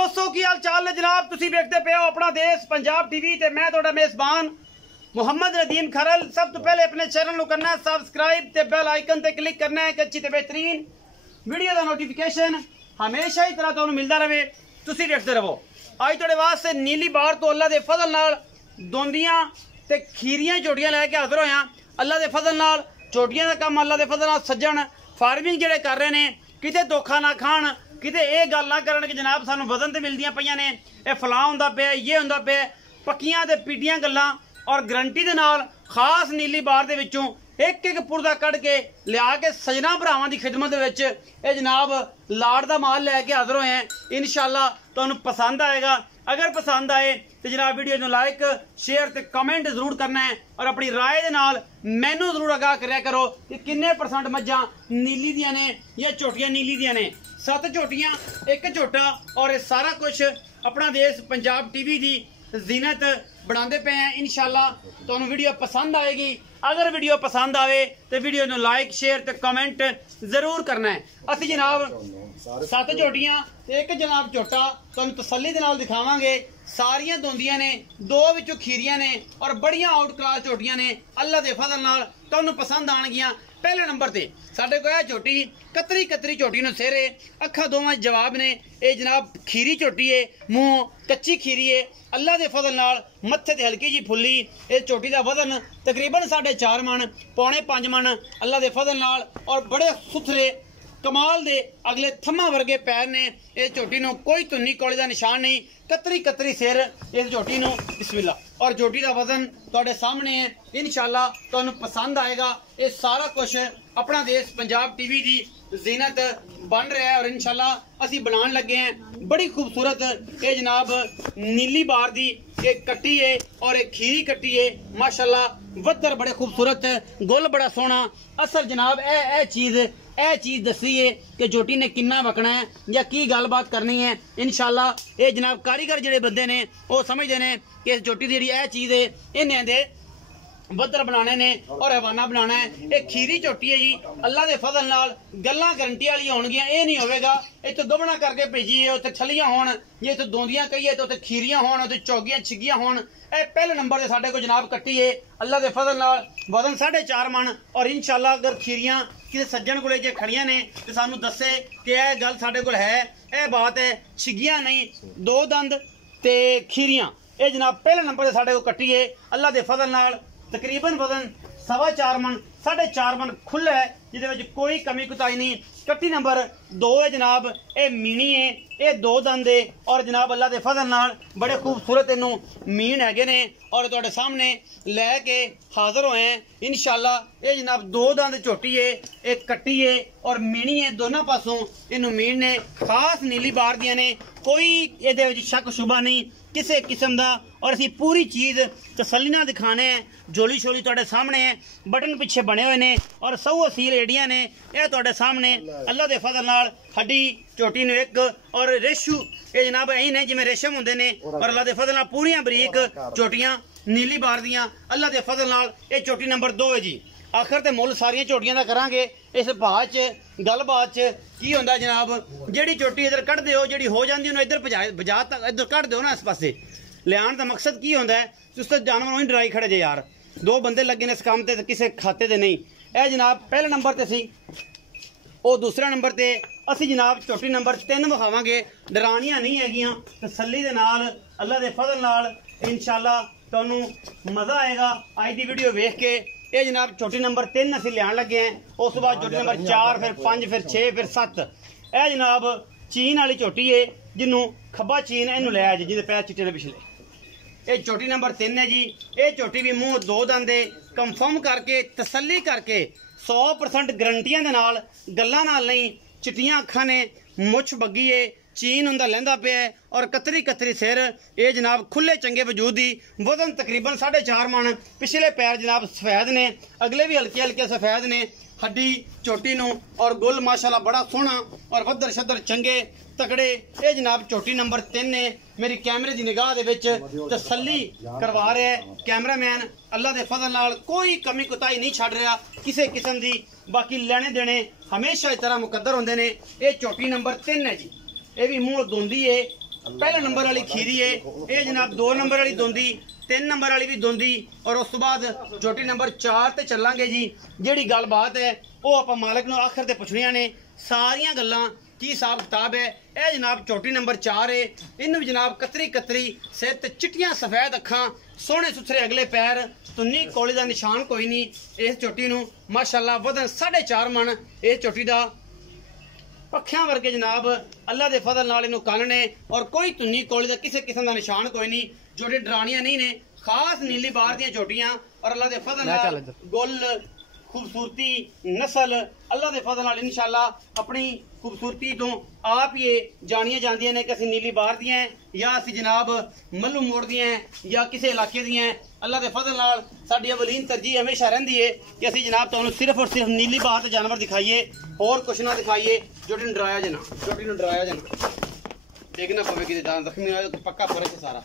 दोस्तों की हाल चाल है जनाब। तुसी देखते पे हो अपना देश पंजाब टीवी ते मैं तुहाडा मेजबान मुहम्मद नदीम खरल। सब तो पहले अपने चैनल को करना है सब्सक्राइब ते बेल आइकन ते क्लिक करना है कि अच्छी ते बेहतरीन वीडियो का नोटिफिकेशन हमेशा ही तरह तुहानू मिलता रहे। तुसी देखते रहो। अज तुहाडे वास्ते नीली बार तो अल्लाह दे फजल नाल दोंदियां ते खीरियां झोटियां लैके हाजिर होया। अल्लाह दे फजल नाल झोटियां दा काम अल्लाह दे फजल नाल सज्जन फार्मिंग जिहड़े कर रहे ने किते धोखा ना खाण, किते ये गल ना करन कि जनाब सानू वजन ते मिलदियां पईयां ने, ये फलां हुंदा पिया, ये हुंदा पिया। पक्कियां ते पीटियां गल्लां और गारंटी दे नाल खास नीली बार दे विचों एक एक पुरदा कढ़ के लिया के सजना भरावां दी खिदमत दे विच ये जनाब लाड़ दा माल लैके हाजिर होए हैं। इंशाअल्लाह तुहानू पसंद आएगा। अगर पसंद आए तो जनाब वीडियो को लाइक शेयर ते कमेंट जरूर करना है और अपनी राय दे नाल मैनू जरूर आगाह करया करो कि किन्ने परसेंट मज्जां नीली दियां ने या झोटियां नीली दियां ने। 7 झोटियां एक झोटा और सारा कुछ अपना देश पंजाब टीवी दी जीनत बनाते पे हैं। इंशाअल्लाह तुहानू वीडियो पसंद आएगी। अगर वीडियो पसंद आए तो वीडियो को लाइक शेयर ते कमेंट जरूर करना है। असी जनाब 7 झोटियां एक जनाब झोटा तुहानू तसल्ली दे नाल दिखावांगे। सारियां दोंदियां ने, 2 विचों खीरियां ने और बड़ियां आउट क्लास झोटियां ने। अल्लाह दे फजल नाल तुहानू पसंद आणगियां। पहले नंबर ते साडे कोल है झोटी कतरी कतरी झोटी नु सेरे अखा दोवां जवाब ने। ये जनाब खीरी झोटी है, मुंह कच्ची खीरी है। अल्लाह दे फजल नाल मत्थे ते हल्की जी फुल्ली। इस झोटी दा वजन तकरीबन 4.5 मन पौने 5 मन अल्लाह दे फजल नाल और बड़े सुथरे कमाल दे अगले थम्मा वर्गे पैर ने। इस झोटी नु कोई धुन्नी कौली दा निशान नहीं। कतरी कतरी सिर इस झोटी नु बिस्मिल्लाह। और झोटी दा वजन तुहाडे सामने है। इंशाअल्लाह तुहानू पसंद आएगा। ये सारा कुछ अपना देश पंजाब टीवी दी जीनत बन रहा है और इंशाअल्लाह असी बनाने लगे हैं। बड़ी खूबसूरत ये जनाब नीली बार दी एक कट्टी है और एक खीरी कट्टी है। माशाअल्लाह वद्दर बड़े खूबसूरत, गुल बड़ा सोहना। असल जनाब ए चीज दसी है कि झोटी ने किन्ना वकना है या की गलबात करनी है। इंशाअल्लाह ये जनाब कारीगर जिहड़े बंदे ने वो समझते हैं कि इस झोटी दी जिहड़ी ए चीज है इन्हें दे बद्दर बनाने ने और हवाना बनाना है। एक खीरी झोटी है जी। अल्लाह दे फजल नाल गल्लां गारंटी वाली होणगियां। ये नहीं होवेगा इत्थे गबना करके भेजिए उत्थे छलियां होण, जे इत्थे दोंदियां कहिए तो उत्थे खीरियां होण, उत्थे चौगियां छिगियां होण। ए पहले नंबर ते साडे को जनाब कट्टी है। अल्लाह दे फजल नाल वजन 4.5 मन और इंशाअल्लाह अगर खीरियां किसी सज्जन कोले जे खड़ियां ने तो सानू दसे कि यह गल साडे कोल है। यह बात है छिगियां नहीं, 2 दंद ते खीरियां। ये जनाब पहले नंबर ते साडे को कट्टी है। अल्लाह दे फजल नाल तकरीबन वजन 4.25 मन 4.5 मन खुला है जिहदे कोई कमी कुताई नहीं। कट्टी नंबर 2 है जनाब। ये मीनी है, ये 2 दंद है और जनाब अल्लाह दे फजल नाल बड़े खूबसूरत इनू मीन हैगे ने और तुहाडे सामने लैके हाजिर होए हैं। इंशाअल्लाह ये जनाब 2 दंद झोटी है, एक कट्टी है और मीनी है। दोनों पासों इनू मीन ने खास नीली बार दियां ने। कोई ये शक शुबा नहीं किसी किस्म का और असी पूरी चीज तसल्ली नाल दिखाने हैं। झोली शोली तुहाडे सामने है, बटन पिछे बने हुए ने और सौ असील एडियां ने। यह तुहाडे सामने अल्लाह दे फजल नाल हड्डी झोटी नू एक और रेशू ये जनाब यही ने जिवें रेशम हुंदे ने और अल्लाह दे फजल नाल पूरियां बरीक झोटियां नीली बार दियां। अल्लाह दे फजल नाल ये झोटी नंबर 2 है जी। आखिर ते मुल सारियां झोटियां दा करांगे। इस भाव च गलबात च की हुंदा जनाब जिहड़ी झोटी इधर कढ़ दिओ जिहड़ी हो जांदी उन्हें इधर बजा तक इधर कढ़ दिओ ना। इस पासे लियाण दा मकसद की हुंदा है तुस तां जानवर उही डराई खड़े जे यार। 2 बंदे लगे ने इस काम ते किसी खाते दे नहीं। यह जनाब पहले नंबर ते सी और दूसरा नंबर ते असी जनाब झोटी नंबर 3 विखावांगे। डरानियां नहीं हैगियां, तसल्ली दे नाल अल्लाह दे फजल नाल इंशाअल्लाह तुहानू मजा आएगा अज दी वीडियो वेख के। ये जनाब झोटी नंबर 3 असीं लियाण लगे हैं। उस बाद झोटी नंबर 4 फिर 5 फिर 6 फिर 7। यह जनाब चीन वाली झोटी है जिन्हों खब्बा चीन इनू लिया जी जिहदे पैर चिट्टे ने पिछले। ये झोटी नंबर 3 है जी। ये झोटी भी मुंह 2 दंद है। कंफर्म करके तसल्ली करके 100% गारंटियां दे नाल गल्लां नाल नहीं। चिट्टियां अखां ने, मुछ बग्गी है, चीन उंदा लहंदा पे है और कतरी कतरी सिर। ये जनाब खुले चंगे वजूद दी। वजन तकरीबन 4.5 मन। पिछले पैर जनाब सफेद ने, अगले भी हल्के हल्के सफेद ने। हड्डी झोटी नू और गुल माशाल्लाह बड़ा सोहना और वद्दर शद्दर चंगे तकड़े। ये जनाब झोटी नंबर 3 ने मेरी कैमरे की निगाह दे विच तसल्ली करवा रहा है कैमरामैन। अल्लाह दे फजल नाल कोई कमी कुताई नहीं छड़ रहा किसी किस्म की। बाकी लेने देने हमेशा इस तरह मुकद्दर होंदे ने। ये झोटी नंबर 3 है जी। ये भी मुंह दोंदी है, पहले नंबर वाली खीरी है ये जनाब 2 नंबर वाली दोंदी 3 नंबर वाली भी दोंदी और उस तो बाद झोटी नंबर 4 ते चलांगे जी। जिहड़ी गलबात है वो आप मालिक नूं आखिर ते पुछणियां ने सारियां गल्लां की हिसाब किताब है। यह जनाब झोटी नंबर 4 है इन जनाब कतरी कतरी सिर ते चिट्टियां सफेद अखां सोहने सुथरे अगले पैर तुन्नी कोली का निशान कोई नहीं। इस झोटी नूं माशाअल्लाह वजन 4.5 मन इस झोटी का पखियां वर्गे जनाब अल्लाह के फजल नाल इहनूं कंन ने और कोई तुन्नी कोली का किसी किस्म का निशान कोई नहीं। झोटी डरानियां नहीं ने खास नीली बार दियां झोटियां और अल्लाह के फजल नाल गुल खूबसूरती नस्ल अल्लाह के फजल नाल इंशाअल्लाह अपनी खूबसूरती तो आप ही जानिया जांदियां ने कि असीं नीली बार दियां या असीं जनाब मल्लू मोड़ दियां या किसी इलाके दियां। अल्लाह के फजल नाल साडी अवलीन तरजीह हमेशा रहिंदी है कि असीं जनाब तुहानूं सिर्फ और सिर्फ नीली बार के जानवर दिखाइए और कुछ ना दिखाइए। झोटी नूं डराया जना, झोटी नूं डराया जना, देखना पवे कि जान जख्मी होया तो पक्का फर्क है सारा।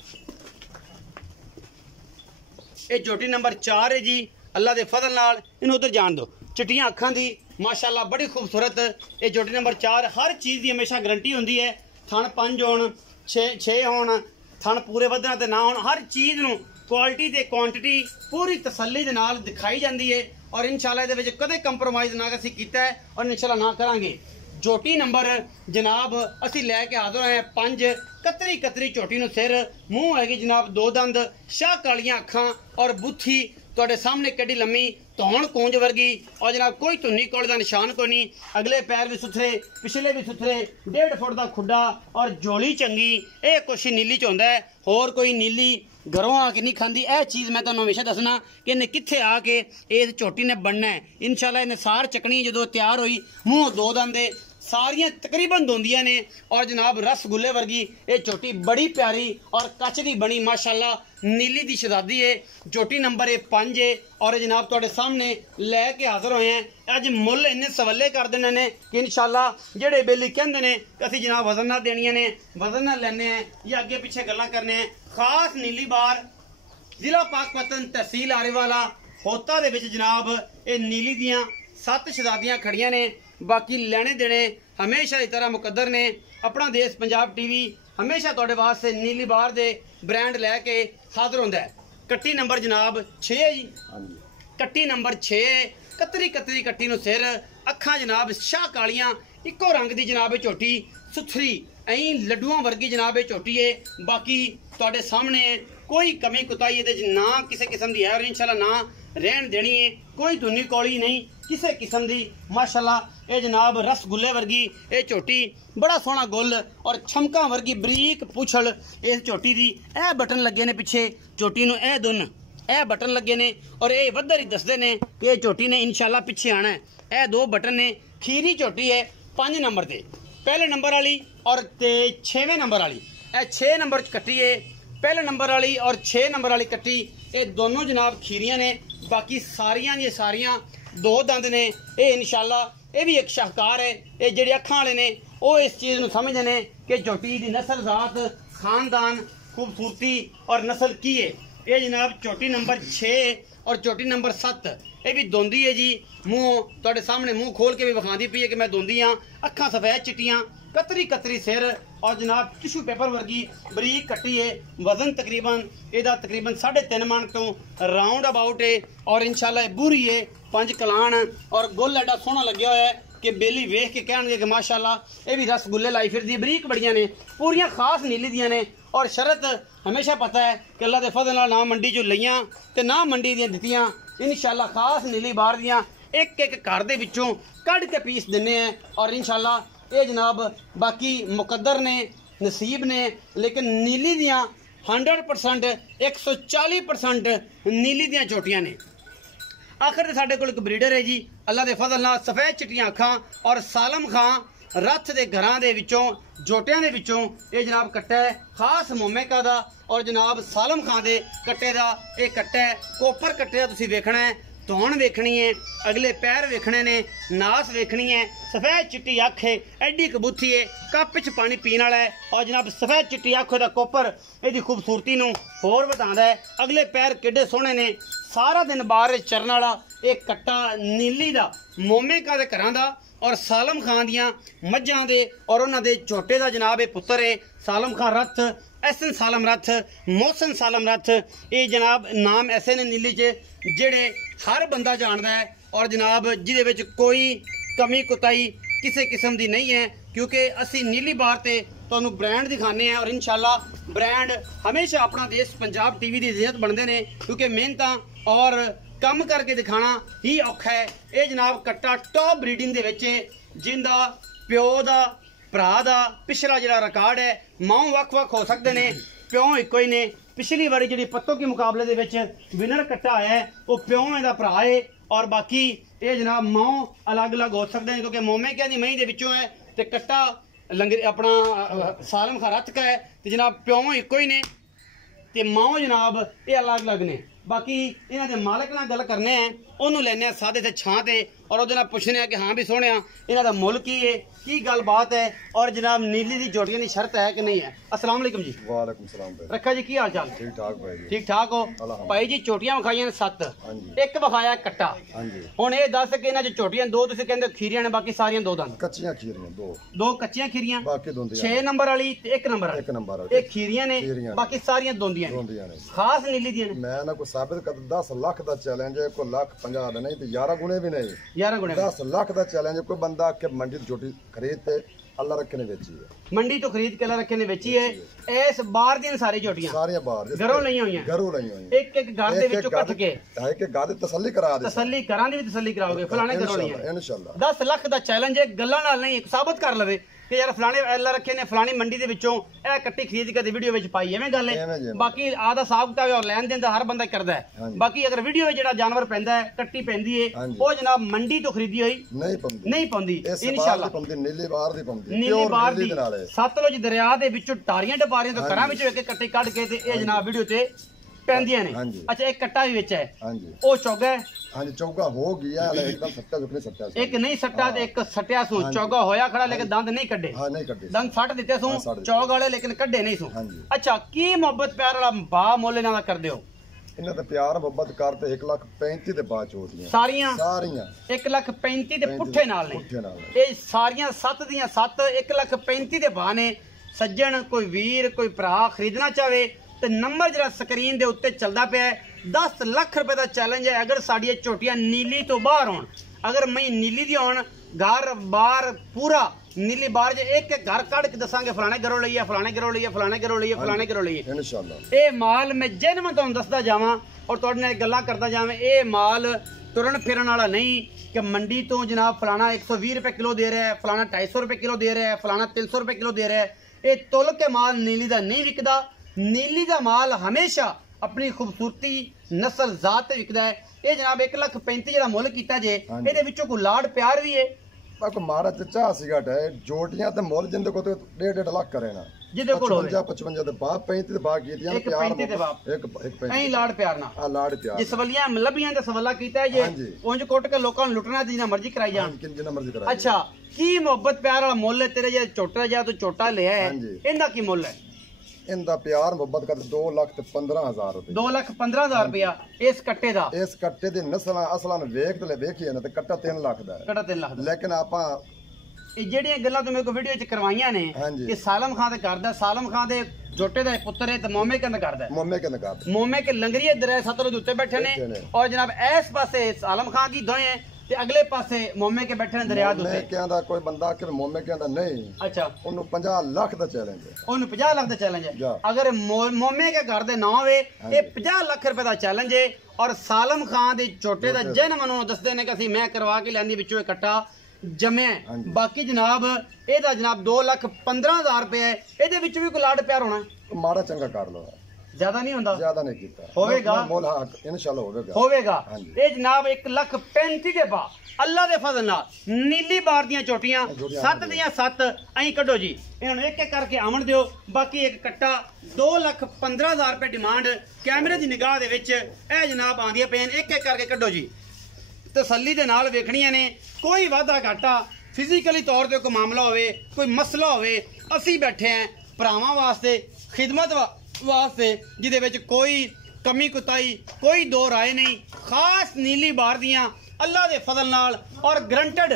ये झोटी नंबर 4 है जी अल्लाह के फजल नाल इन्हूं उधर जान दो। चिट्टियां अखां दी माशाअल्लाह बड़ी खूबसूरत ये झोटी नंबर 4 हर चीज़ की हमेशा गारंटी होंदी है। थन 5 होण 6 होण थन पूरे वधना ते ना होण हर चीज़ नूं क्वालिटी ते क्वांटिटी पूरी तसल्ली दे नाल दिखाई जाती है और इंशाअल्लाह इहदे विच कदे कंप्रोमाइज़ ना असीं कीता है और इंशाअल्लाह ना करांगे। झोटी नंबर जनाब असी लैके हाज़र होए 5 कतरी कतरी झोटी नूं सिर मूँह हैगी जनाब 2 दंद शाह कालियां अखां और बुथी तुहाडे सामने कड्डी लम्मी धौण कूंज वर्गी और जनाब कोई धुन्नी कोल का निशान कोई नहीं। अगले पैर भी सुथरे पिछले भी सुथरे 1.5 फुट का खुड्डा और जोली चंगी ये कुछ नीली च होंदा है होर कोई नीली घरों आके नहीं खाती। यह चीज़ मैं तुहानूं हमेशा दसना कि इन्हें कित्थे आके इस झोटी ने बनना है। इंशाअल्लाह इन्हें सार चकनी जो तैयार हुई मूँह 2 दंदे सारियां तकरीबन दोंदियां ने और जनाब रसगुल्ले वर्गी ये झोटी बड़ी प्यारी और कच दी बनी माशाअल्लाह नीली दी शहजादी है। झोटी नंबर 5 है और जनाब तुहाडे सामने लैके हाज़र होए हैं। अज मुल इन्ने सवले कर देने ने कि इंशाअल्लाह जेड़े बेली कहंदे ने कि असीं जनाब वजन ना देनियां ने वजन ना लैने हैं या अगे पिछे गल्लां करने हैं। खास नीली बार जिला पाकपतन तहसील आरेवाला होता दे विच जनाब ये नीली दियां 7 शहजादियां खड़ियां ने। बाकी लेने देने हमेशा की तरह मुकद्दर ने। अपना देश पंजाब टीवी हमेशा तुहाडे वास्ते नीली बार दे ब्रांड लैके हाज़र होंदा है। कट्टी नंबर जनाब 6 है जी, कट्टी नंबर 6 कतरी कतरी कट्टी नूं सिर अखां जनाब शाह कालियां इको रंग दी जनाब झोटी सुथरी ऐं लड्डुआं वर्गी जनाब झोटी है। बाकी तुहाडे सामने कोई कमी कुताही इहदे च ना किसी किस्म की है और इंशाअल्लाह ना रहन देनी है। कोई धुनी कौली नहीं किसी किस्म की माशाअल्लाह। ये जनाब रसगुल्ले वर्गी ये झोटी बड़ा सोहना गुल और छमका वर्गी बरीक पुछल इस झोटी दी। ए बटन लगे ने पिछे झोटी नूं ए दुन ए बटन लगे ने और ये वधर ही दसदे ने कि ये झोटी ने इंशाअल्लाह पिछे आना है। ए 2 बटन ने खीरी झोटी है 5 नंबर ते पहले नंबर वाली और 6वें नंबर वाली। ए 6 नंबर च कट्टी है पहले नंबर वाली और 6 नंबर वाली कट्टी ये दोनों जनाब खीरियां ने। बाकी सारियां दी सारियां 2 दंद ने। ये इंशाअल्लाह ये भी एक शाहकार है। ये जेडे अखां वाले ने वो इस चीज़ नूं समझदे ने कि झोटी दी नस्ल जात खानदान खूबसूरती और नस्ल की है। ये जनाब झोटी नंबर 6 और झोटी नंबर 7 ये भी दोंदी है जी। मूँह तुहाडे सामने मूँह खोल के भी विखांदी पई है कि मैं दोंदी हाँ। अखां सफेद चिट्टियां कतरी कतरी सिर और जनाब टिशू पेपर वर्गी बरीक कट्टी है। वजन तकरीबन इहदा तकरीबन 3.5 मन तो राउंड अबाउट है और इंशाअल्लाह बुरी है 5 कलान और गुल एडा सोहना लग्या होया है कि बेली वेख के कहणगे कि माशाअल्लाह ये भी रसगुल्ले लाई फिरदी बरीक बड़ियां ने पूरियां खास नीली दियां ने। और शरत हमेशा पता है कि अल्लाह के फजल नाल ना मंडी चों लईयां ते ना मंडी दियां दित्तियां इंशाअल्लाह खास नीली बार दियां एक एक घर दे विचों कढ़ के पीस दिन्ने हैं और इंशाअल्लाह ये जनाब बाकी मुकद्दर ने नसीब ने लेकिन नीली दियां 100% 140% नीली दियां झोटियां ने। आखिर साढ़े कोल एक ब्रीडर है जी अल्लाह के फजल नाल सफेद चिट्टियां अखां और सालम खां रथ के घरां दे विचों जोटियां दे विचों ये जनाब कट्टा है खास मोमेका दा और जनाब सालम खां दे कट्टे दा ये कट्टा है। कोपर कट्टे दा तुसीं वेखना है धौन वेखनी है अगले पैर वेखने ने नास वेखनी है सफेद चिट्टी अख है एडी कबूथी है कप च पानी पीने वाला है और जनाब सफेद चिट्टी अख का कोपर यदी खूबसूरती नूं होर वधांदा है। अगले पैर किड्डे सोहणे ने सारा दिन बाहर चरन वाला एक कट्टा नीली दा मोमेका दे घरां दा और सालम खान दियां मज्जां दे और उन्हां दे छोटे दा जनाब ये पुत्तर है सालम खान रथ, एहसन सालम रथ, मोहसन सालम रथ। ये जनाब नाम ऐसे ने नीली च जेड़े हर बंदा जानदा है और जनाब जिहदे विच कोई कमी कुताई किसी किस्म दी नहीं है, क्योंकि असी नीली बार ते तुहानू ब्रांड दिखाने हैं और इंशाल्लाह ब्रांड हमेशा अपना देश पंजाब टीवी की इज्जत बनते हैं, क्योंकि मेहनत और कम करके दिखाना ही औखा है। ये जनाब कट्टा टॉप ब्रीडिंग दे विच जिंदा प्यो दा भरा दा पिछला जिहड़ा रिकॉर्ड है, माओ वख-वख हो सकते हैं, प्यो इको ही ने। पिछली बारी जिहड़ी पत्तों के मुकाबले दे विच विनर कट्टा आया है वो प्यो दा भरा है और बाकी ये जनाब माओ अलग अलग हो सकते हैं, क्योंकि मोमे क्या दी मही दे विचों है ते कट्टा लंगर अपना सालम खान रथ का है ते जनाब प्यो इको ही ने ते माओ जनाब ये अलग अलग ने। बाकी इन्हां दे मालक नाल गल करने हैं, ओनू लैने सादे ते छां ते और ओहदे नाल पुछने हैं कि हाँ भी सोहणिया इन्हां दा मुल की है, की गल बात है और जनाब नीली दी जोटियां दी शर्त है कि नहीं है। अस्सलाम वालेकुम जी। वालेकुम सलाम भाई। रखा जी की हाल चाल? ठीक ठाक भाई जी। ठीक ठाक हो भाई जी? चोटियां विखाइयां 7, एक विखाया कट्टा। हुण ये दस कि इन्हां च चोटियां 2 तुसीं कहंदे खीरियां ने, बाकी सारियां 2 दंद कच्चियां खीरियां 2 कच्चियां खीरियां, बाकी दोंदियां 6 नंबर वाली ते 1 नंबर वाली। 1 नंबर वाली ये खीरियां ने, बाकी सारियां दोंदियां ने। खास नीली दी ने मैं ना को साबित कर 10 लाख दा चैलेंज है, कोई लाख 50 दा नहीं ते 11 गुणे भी नहीं, 11 गुणे 10 लाख दा चैलेंज। कोई बंदा के मंडी दी छोटी खरीद ते अल्लाह रखे ने बेची है, मंडी तो खरीद के अल्लाह रखे ने बेची है। इस बार दी सारी झोटियां सारियां बाहर घरों लईयां होईयां, घरों लईयां होईयां, एक एक घर दे विचों कट के है कि गादी तसल्ली करा दे, तसल्ली करां दी भी तसल्ली कराओगे, फलाने घरों लईयां इंशाल्लाह। 10 लाख दा चैलेंज है, गल्लां नाल नहीं साबित कर लवे कि यार फलाने अल्लाह रखे ने फलानी मंडी दे विचों ए कट्टी खरीद के वीडियो विच पाई, एवें गल है। बाकी आदा साहब किताब और लेन देन दा हर बंदा करदा है। बाकी अगर वीडियो विच जेड़ा जानवर पैंदा है कट्टी पैंदी है वो जनाब मंडी तो खरीदी होई नहीं पौंदी इंशाल्लाह। नीली बार दी पौंदी, नीली बार दी सतलुज दरिया दे विचों टारियां टपारियां तो घरां विचों एक कट्टी कढ के ते ए जनाब वीडियो ते पैंदियां ने। अच्छा एक कट्टा भी विच है, ओ चौगा है। हां जी चौगा हो गया, एकदम सट्टा जुकने सट्टा एक नहीं सट्टा ते एक सट्टिया सू, चौगा होया खड़ा लेकिन दंद नहीं कड्डे। हां नहीं कड्डे, दंद फट दिते सू चौग वाले लेकिन कड्डे नहीं सू। अच्छा की मोहब्बत प्यार वाला बा मोल इन्हां दा करदे हो? इन्हां दा प्यार मोहब्बत करते 1,35,000 दे बाच होतियां सारियां 1,35,000 दे पुट्ठे नाल ने। ये सारियां 7 दियां 7 1,35,000 दे बा ने। सज्जन कोई वीर कोई भरा खरीदना चाहे तो नंबर जरा स्क्रीन दे उत्ते चलदा पिया है। 10 लाख रुपए का चैलेंज है अगर साड़ी झोटियां नीली तो बाहर होन, अगर मई नीली दी होन घर बार पूरा नीली बार जे एक एक घर कड़ के दसांगे फलाने घरों लईए फलाने घरों लईए फलाने घरों लईए फलाने घरों लईए इंशाल्लाह। ये माल मैं जिन मैं तुहानू दसदा जावां और तुहाडे नाल गल्लां करदा जावां, ये माल तुरन फिरन वाला नहीं कि मंडी तो जनाब फलाना 120 रुपए किलो दे रहा है, फलाना 250 रुपए किलो दे रहा है, फलाना 300 रुपए किलो दे रहा है। ये तुल के माल नीली दा नहीं विकदा। नीली दा माल हमेशा अपनी खूबसूरती नस्ल जात विकदा है। ये जनाब 1,35,000 जेड़ा मुल कीता जे ਇਹਦੇ ਵਿੱਚੋਂ ਕੋਈ ਲਾੜ ਪਿਆਰ ਵੀ ਹੈ। ਬਾਕ ਮਾਰਾ ਚਾਚਾ ਸਿਗਟ ਹੈ ਜੋਟੀਆਂ ਤੇ ਮੁੱਲ ਜਿੰਦੇ ਕੋ ਤੇ 1.5 ਲੱਖ ਕਰੇ ਨਾ ਜਿਹਦੇ ਕੋਲ ਹੋਵੇ 55 ਦੇ ਬਾਪ 35 ਦੇ ਬਾਪ ਕੀਤੀਆਂ ਪਿਆਰ 35 ਦੇ ਬਾਪ ਇੱਕ 35 ਐਂ ਲਾੜ ਪਿਆਰ ਨਾ ਆ ਲਾੜ ਪਿਆਰ ਜਿਸ ਵਲੀਆਂ ਲੱਭੀਆਂ ਤੇ ਸਵਾਲਾ ਕੀਤਾ ਜੇ ਉਂਝ ਕੁੱਟ ਕੇ ਲੋਕਾਂ ਨੂੰ ਲੁੱਟਣਾ ਜਿੰਨਾ ਮਰਜ਼ੀ ਕਰਾਈ ਜਾਣ ਜਿੰਨਾ ਮਰਜ਼ੀ ਕਰਾਈ। ਅੱਛਾ ਕੀ ਮੁਹੱਬਤ ਪਿਆਰ ਵਾਲਾ ਮੁੱਲ ਹੈ ਤੇਰੇ ਜੇ ਛੋਟਾ ਜਿਹਾ ਤੂੰ ਛੋਟਾ ਲਿਆ ਹੈ ਇਹਦਾ ਕੀ ਮੁੱਲ ਹੈ? इनका प्यार मोहब्बत कर 2,15,000 रुपए 2,15,000 रुपया इस कट्टे दा। इस कट्टे दी नस्ल असलां वेख ते वेखिए ना ते कट्टा 3 लाख दा है, कट्टा 3 लाख दा। लेकिन आपा ਇਹ ਜਿਹੜੀਆਂ ਗੱਲਾਂ ਤੂੰ ਮੇਰੇ ਕੋ ਵੀਡੀਓ ਚ ਕਰਵਾਈਆਂ ਨੇ ਕਿ ਸਾਲਮ ਖਾਨ ਦੇ ਕਰਦਾ, ਸਾਲਮ ਖਾਨ ਦੇ ਜੋਟੇ ਦਾ ਪੁੱਤਰ ਹੈ ਤੇ ਮੋਮੇ ਕੰਦ ਕਰਦਾ, ਮੋਮੇ ਕੰਦ ਕਰਦਾ, ਮੋਮੇ ਕੇ ਲੰਗਰੀਏ ਦਰਿਆ ਸਤਲੁਜ ਉੱਤੇ ਬੈਠੇ ਨੇ ਔਰ ਜਨਾਬ ਇਸ ਪਾਸੇ ਸਾਲਮ ਖਾਨ ਕੀ ਦੋਏ ਹੈ ਤੇ ਅਗਲੇ ਪਾਸੇ ਮੋਮੇ ਕੇ ਬੈਠੇ ਨੇ ਦਰਿਆ ਦੇ ਉੱਤੇ। ਕਹਿੰਦਾ ਕੋਈ ਬੰਦਾ ਕਿ ਮੋਮੇ ਕਹਿੰਦਾ ਨਹੀਂ, ਅੱਛਾ ਉਹਨੂੰ 50 ਲੱਖ ਦਾ ਚੈਲੰਜ ਹੈ, ਉਹਨੂੰ 50 ਲੱਖ ਦਾ ਚੈਲੰਜ ਹੈ। ਅਗਰ ਮੋਮੇ ਕੇ ਘਰ ਦੇ ਨਾ ਹੋਵੇ ਇਹ 50 ਲੱਖ ਰੁਪਏ ਦਾ ਚੈਲੰਜ ਹੈ। ਔਰ ਸਾਲਮ ਖਾਨ ਦੇ ਛੋਟੇ ਦਾ ਜਨ ਮਨੂੰ ਦੱਸਦੇ ਨੇ ਕਿ ਅਸੀਂ ਮੈਂ ਕਰਵਾ ਕੇ ਲੈਂਦੀ ਵਿੱਚੋਂ ਇਕੱਠਾ ਜਮਿਆ। ਬਾਕੀ ਜਨਾਬ ਇਹਦਾ ਜਨਾਬ 2,15,000 रुपए है, ਇਹਦੇ ਵਿੱਚ ਵੀ ਕੋਈ ਲਾੜ ਪਿਆਰ ਹੋਣਾ ਮਾੜਾ ਚੰਗਾ ਕਰ ਲਓ, ਜ਼ਿਆਦਾ ਨਹੀਂ ਹੁੰਦਾ, ਜ਼ਿਆਦਾ ਨਹੀਂ ਕੀਤਾ ਹੋਵੇਗਾ, ਮੋਲ ਇਨਸ਼ਾਅੱਲਾ ਹੋਵੇਗਾ। ਇਹ ਜਨਾਬ 1,35,000 ਦੇ ਬਾ ਅੱਲਾ ਦੇ ਫਜ਼ਲ ਨਾਲ ਨੀਲੀ ਬਾਰ ਦੀਆਂ ਚੋਟੀਆਂ 7 ਦੀਆਂ 7 ਐਂ ਕੱਢੋ ਜੀ। ਇਹਨਾਂ ਨੂੰ ਇੱਕ ਇੱਕ ਕਰਕੇ ਆਵਣ ਦਿਓ। ਬਾਕੀ ਇੱਕ ਕੱਟਾ 2,15,000 रुपए ਡਿਮਾਂਡ ਕੈਮਰੇ ਦੀ ਨਿਗਾਹ ਦੇ ਵਿੱਚ ਇਹ ਜਨਾਬ ਆਉਂਦੀਆਂ ਪਈਆਂ, ਇੱਕ ਇੱਕ ਕਰਕੇ ਕੱਢੋ ਜੀ। ਤਸੱਲੀ ਦੇ ਨਾਲ ਵੇਖਣੀਆਂ ਨੇ, ਕੋਈ ਵਾਧਾ ਘਾਟਾ ਫਿਜ਼ੀਕਲੀ ਤੌਰ ਤੇ ਕੋਈ ਮਾਮਲਾ ਹੋਵੇ ਕੋਈ ਮਸਲਾ ਹੋਵੇ ਅਸੀਂ ਬੈਠੇ ਆਂ ਭਰਾਵਾਂ ਵਾਸਤੇ ਖਿਦਮਤ ਵਾਸਤੇ ਜਿਹਦੇ ਵਿੱਚ ਕੋਈ ਕਮੀ ਕੁਤਾਈ ਕੋਈ ਦੋ ਰਾਏ ਨਹੀਂ। ਖਾਸ ਨੀਲੀ ਬਾਰ ਦੀਆਂ ਅੱਲਾ ਦੇ ਫਜ਼ਲ ਨਾਲ ਔਰ ਗਰੰਟਡ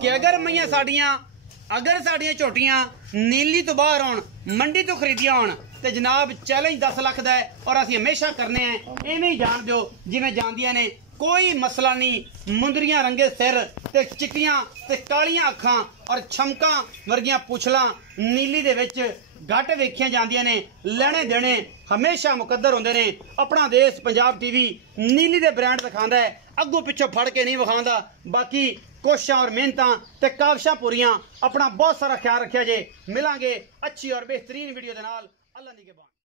कि अगर साड़ियां झोटियां नीली तो बाहर आउण मंडी तो खरीदियां होण ते जनाब चैलेंज 10 लाख दा है और असीं हमेशा करने हैं इवें ही जान दिओ जिवें जानदियां ने कोई मसला नहीं मुंदरियां रंगे सिर ते चिट्टियां ते कालियां अखां और छमकां वर्गियां पुछलां नीली दे विच घट वेखियां जांदियां ने लेने देने हमेशा मुकद्दर होंदे ने अपना देश पंजाब टीवी नीली दे ब्रांड दिखांदा है अगों पिछों फड़ के नहीं विखांदा बाकी कोशिशां और मेहनतां ते काविशां पूरियां अपना बहुत सारा ख्याल रखिया जे मिलांगे अच्छी और बेहतरीन वीडियो दे नाल अल्लाह निगहबान।